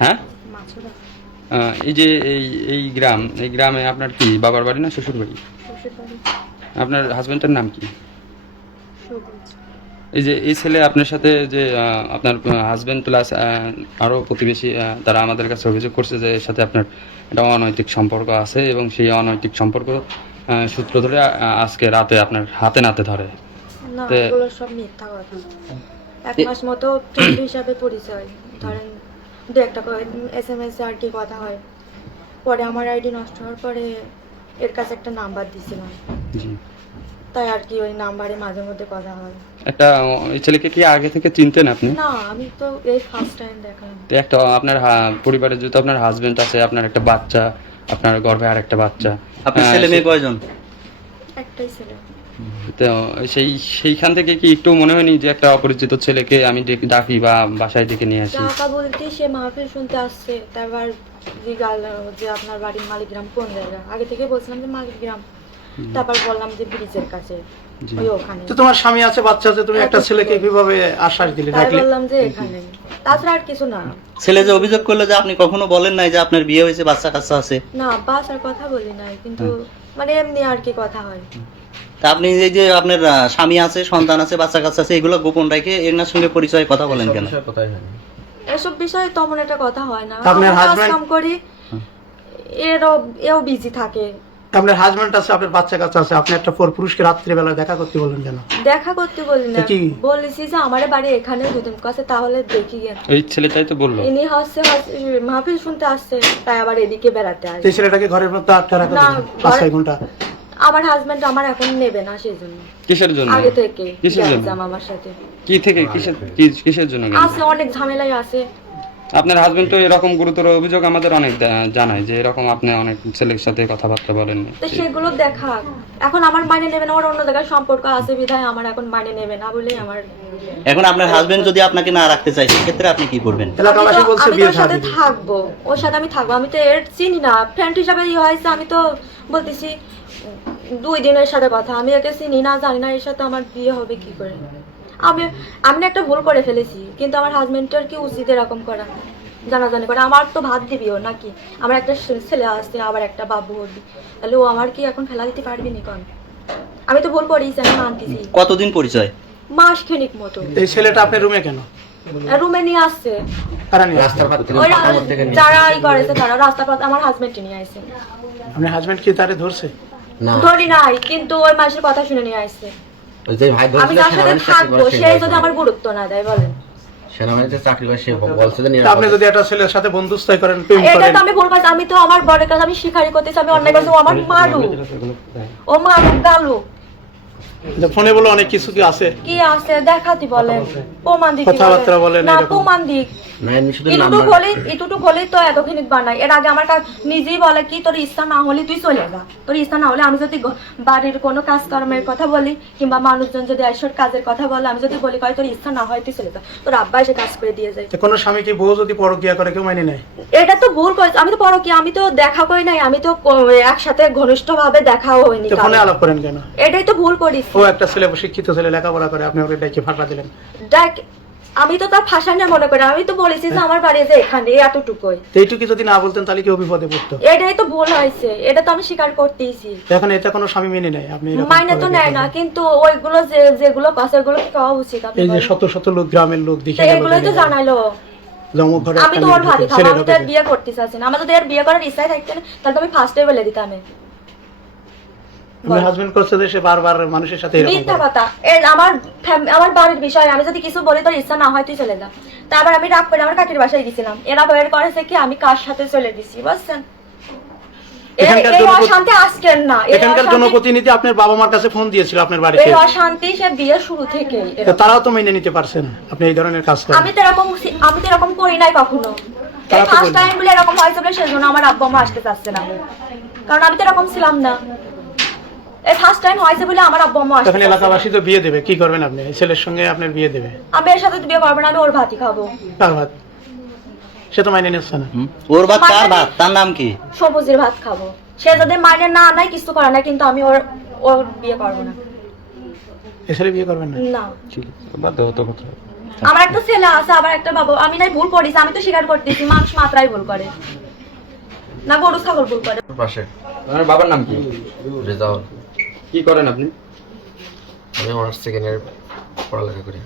হ্যাঁ, এই যে এই গ্রামে আপনার কি বাবার বাড়ি না শ্বশুর বাড়ি? আপনার হাজবেন্ডের নাম কি? এই যে এই ছেলে আপনার সাথে যে আপনার হাজবেন্ড প্লাস আরও প্রতিবেশী তারা আমাদের কাছে অভিযোগ করছে যে এর সাথে আপনার একটা অনৈতিক সম্পর্ক আছে এবং সেই অনৈতিক সম্পর্ক সূত্র ধরে আজকে রাতে আপনার হাতে নাতে ধরে। না, এগুলো সব মিথ্যা কথা। এক মাস মতো ফ্রেন্ড হিসাবে পরিচয়, ধরেন দু একটা SMS আর কি কথা হয়। পরে আমার আইডি নষ্ট হওয়ার পরে এর কাছে একটা নাম্বার দিয়েছিলাম, তাই আর কি ওই নাম্বারে মাঝে মধ্যে কথা হয়। একটা এই ছেলেকে কি আগে থেকে চিনতেন আপনি? না, আমি তো এই ফার্স্ট টাইম দেখলাম। তো একটা আপনার পরিবারে যেহেতু আপনার হাজবেন্ড আছে, আপনার একটা বাচ্চা, আপনার গর্ভে আর একটা বাচ্চা, আপনার ছেলে মেয়ে কয়জন? একটাই ছেলে। তো সেইখান থেকে কি একটু মনে হয়নি যে একটা অপরিচিত ছেলেকে আমি ডাকি বা বাসায় ডেকে নিয়ে আসি? টাকা বলতে সে মাহফিল শুনতে আসছে, তারপর যে আপনার বাড়ির মালিগ্রাম কোন জায়গা, আগে থেকে বলছিলাম যে মালিগ্রাম, তারপর বললাম যে ব্রিজের কাছে ওই ওখানে। তো তোমার স্বামী আছে, বাচ্চা আছে, তুমি একটা ছেলেকে কিভাবে আশ্বাস দিলে? তাই বললাম যে এখানে, তাছাড়া আর কিছু না। ছেলে যে অভিযোগ করলো যে আপনি কখনো বলেন নাই যে আপনার বিয়ে হয়েছে, বাচ্চা কাচ্চা আছে? না, বাসার কথা বলি নাই, কিন্তু মানে এমনি আর কি কথা হয়। তা আপনি এই যে আপনার স্বামী আছে, সন্তান আছে, বাচ্চা কাচ্চা আছে, এগুলো গোপন রেখে এনার সঙ্গে পরিচয় কথা বলেন কেন? এসব বিষয়ে তেমন একটা কথা হয় না। আপনার আমরা হাজবেন্ড কাজ কাম করি, এও বিজি থাকে। আপনার হাজবেন্ড আছে, আপনার বাচ্চা কাচ্চা আছে, আপনি একটা পুরুষকে রাত্রিবেলা দেখা করতে বললেন কেন? দেখা করতে বলি না, বলেছি যে আমার বাড়ি এখানে দুদিন কাছে, তাহলে দেখি। এই ছেলেটাই তো বললো ইনি হচ্ছে মাহফিল শুনতে আসছে, তাই আবার এদিকে বেড়াতে আসে। এই ছেলেটাকে ঘরের মধ্যে আটকে রাখা না, 5-6 ঘন্টা। আমার হাজবেন্ড আমার এখন নেবে না, সেই জন্য। কিসের জন্য? আগে থেকে কিসের জন্য? আমার সাথে কি থেকে কিসের জন্য? আছে, অনেক ঝামেলাই আছে। আপনার হাজবেন্ড তো এরকম গুরুতর অভিযোগ আমাদের অনেক জানায় যে এরকম আপনি অনেক ছেলের সাথে কথাবার্তা বলেন। তো সেগুলো দেখা, এখন আমার মানে নেবে না, ওর অন্য জায়গায় সম্পর্ক আছে বিধায় আমার এখন মানে নেবে না বলে আমার। এখন আপনার হাজবেন্ড যদি আপনাকে না রাখতে চায়, সেক্ষেত্রে আপনি কি করবেন? এলাকাবাসী বলছে আমি বিয়ে ওর সাথে শাদী। থাকবো, ওর সাথে আমি থাকবো। আমি তো এর চিনি না, ফ্রেন্ড হিসাবে হয়েছে। আমি তো বলতেছি 2 দিনের সাথে কথা, আমি একে চিনি না, জানি না, এর সাথে আমার বিয়ে হবে কি করে? আমি একটা ভুল করে ফেলেছি, কিন্তু আমার হাজবেন্ডের কি উচিত এরকম করা, জানাজানি করে? আমার তো ভাত দিবিও নাকি? আমার একটা ছেলে আসছে, আবার একটা বাবু হবি, তাহলে ও আমার কি এখন ফেলা দিতে পারবি নি? কোন আমি তো ভুল করেছি, আমি মানতেছি। কতদিন পরিচয়? মাস খানিক মতো। এই ছেলেটা আপনার রুমে কেন? রুমে নিয়ে আসছে, কারা নিয়ে আসছে? ওই যারা করেছে তারা রাস্তা পথ আমার হাজবেন্ড নিয়ে আসছে। আপনার হাজবেন্ড কি তারে ধরছে? ধরি নাই, কিন্তু ওই মাসের কথা শুনে নিয়ে আসছে। আমি যার সাথে থাকবো সেই যদি আমার গুরুত্ব না দেয়, বলেন। সেনাবাহিনীতে চাকরি করে সে বলছে যে আপনি যদি একটা ছেলের সাথে বন্ধুত্ব করেন, প্রেম এটা করেন। তো আমি বলবো, আমি তো আমার বড়ের কাছে আমি স্বীকারই করতেছি, আমি অন্যায় করছি। ও আমার মারু, ও মারু গালু। ফোনে বলে অনেক কিছু কি আছে, কি আছে দেখাতি বলেন, প্রমাণ দিতে কথাবার্তা বলেন না, এরকম। প্রমাণ দিক। এটুকু বলেই তো এতখানি বানাই। এর আগে আমার নিজেই বলে কি, তোর ইচ্ছা না হলে তুই চলে যা, তোর ইচ্ছা না হলে। আমি যদি বাড়ির কোনো কাজকর্মের কথা বলি, কিংবা মানুষজন যদি আসর কাজের কথা বলে, আমি যদি বলি কয় তোর ইচ্ছা না হয় তুই চলে যা, তোর আব্বা এসে কাজ করে দিয়ে যায়। কোনো স্বামী কি বউ যদি পরকিয়া করে কেউ মানে নেয়? এটা তো ভুল করেছে। আমি তো পরকিয়া, আমি তো দেখা করি নাই, আমি তো একসাথে ঘনিষ্ঠ ভাবে দেখাও হয়নি। ফোনে আলাপ করেন কেন? এটাই তো ভুল করিস। ও একটা ছেলে, শিক্ষিত ছেলে, লেখাপড়া করে, আপনি ওকে ডেকে ফাঁকা দিলেন। দেখ, আমি তো তার ভাষা নিয়ে মনে করি, আমি তো বলেছি যে আমার বাড়ি যে এখানে এতটুকুই। এইটুকু যদি না বলতেন তাহলে কি বিপদে পড়তো? এটাই তো ভুল হয়েছে, এটা তো আমি স্বীকার করতেইছি। এখন এটা কোনো স্বামী মেনে নেয়? আপনি মাইনে তো নেয় না, কিন্তু ওইগুলো যেগুলো কাছে ওগুলো কি করা উচিত? এই যে শত শত লোক, গ্রামের লোক দেখে এগুলোই তো জানাইলো। আমি তো ওর ভাবি খাবো, আমি তো এর বিয়ে করতে চাচ্ছি না। আমার যদি এর বিয়ে করার ইচ্ছাই থাকতো না, তাহলে তো আমি ফার্স্টে বলে দিতাম। আমার হাজবেন্ড করছে যে সে বারবার মানুষের সাথে এরকম মিথ্যা কথা। আমার বাড়ির বিষয়, আমি যদি কিছু বলি তোর ইচ্ছা না হয় তুই চলে যা। তারপর আমি রাগ করে আমার কাকির বাসায় গেছিলাম। এরা বের করেছে কি আমি কার সাথে চলে গেছি, বুঝছেন? অশান্তি আজকের না, এখানকার জনপ্রতিনিধি আপনার বাবা মার কাছে ফোন দিয়েছিল আপনার বাড়িতে। এই অশান্তি সে বিয়ে শুরু থেকে, তারাও তো মেনে নিতে পারছে না আপনি এই ধরনের কাজ করেন। আমি তো এরকম করি নাই কখনো। ফার্স্ট টাইম বলে এরকম হয়েছে বলে সেজন্য আমার আব্বু আম্মা আসতে চাচ্ছে না, কারণ আমি তো এরকম ছিলাম না। এই ফার্স্ট টাইম হয়েছে বলে আমার আব্বু আম্মা আসতে। তখন এলাকাবাসী তো বিয়ে দেবে, কি করবেন আপনি? এই ছেলের সঙ্গে আপনার বিয়ে দেবে? আমি এর সাথে বিয়ে করবো না, আমি ওর ভাতই খাবো। কার ভাত? সে তো মাইনে নিচ্ছে না। ওর ভাত কার ভাত? তার নাম কি? সবুজের ভাত খাবো। সে যদি মাইনে না নাই কিছু করে না, কিন্তু আমি ওর বিয়ে করবো না। এ ছেলে বিয়ে করবেন না? না, ঠিক আছে, বাধ্য হতো কথা। আমার একটা ছেলে আছে, আবার একটা বাবু। আমি নাই ভুল করিস, আমি তো স্বীকার করতেছি, মানুষ মাত্রাই ভুল করে না, গরু ছাগল ভুল করে। পাশে আপনার বাবার নাম কি? রেজাউল। কি করেন আপনি? আমি অনার্স সেকেন্ড ইয়ার পড়ালেখা করি।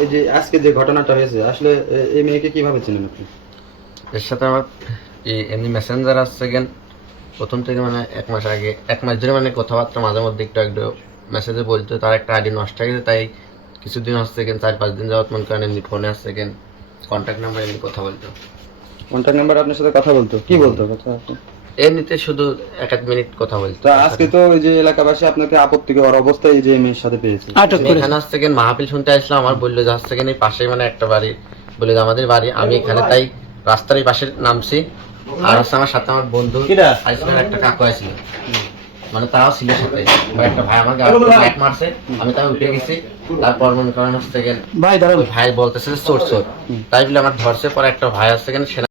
এই যে আজকে যে ঘটনাটা হয়েছে, আসলে এই মেয়েকে কিভাবে চেনেন আপনি? এর সাথে আমার এমনি মেসেঞ্জার আছে সেকেন্ড প্রথম থেকে মানে 1 মাস আগে 1 মাস ধরে মানে কথাবার্তা মাঝে মধ্যে একটু একটু মেসেজে বলতো। তার একটা আইডি নষ্ট হয়ে গেছে, তাই কিছুদিন হচ্ছে সেকেন্ড 4-5 দিন যাওয়াত মনে করেন এমনি ফোনে আসছে সেকেন্ড কন্ট্যাক্ট নাম্বার এমনি কথা বলতো। কন্ট্যাক্ট নাম্বার আপনার সাথে কথা বলতো? কি বলতো কথা? এমনিতে শুধু 1-1 মিনিট কথা বলতো। তো আজকে তো ওই যে এলাকাবাসী আপনাকে আপত্তিকর অবস্থায় এই যে মেয়ের সাথে পেয়েছে। আটক আমি করেছে। এখানে আসছে সেকেন্ড মাহফিল শুনতে আসলাম, আমার বললো যে আসছে সেকেন্ড এই পাশেই মানে একটা বাড়ি, বলে যে আমাদের বাড়ি। আমি এখানে তাই রাস্তার এই পাশে নামছি, আর হচ্ছে আমার সাথে আমার বন্ধু আইসিলের একটা কাকু আসছিল, মানে তাও ছিল সাথে। বা একটা ভাই আমার গাড়ি ব্যাক মারছে, আমি তাও উঠে গেছি। তারপর মনে করেন হচ্ছে ভাই দাঁড়ান। ভাই বলতেছে যে চোর চোর, তাই বলে আমার ধরছে। পরে একটা ভাই আসছে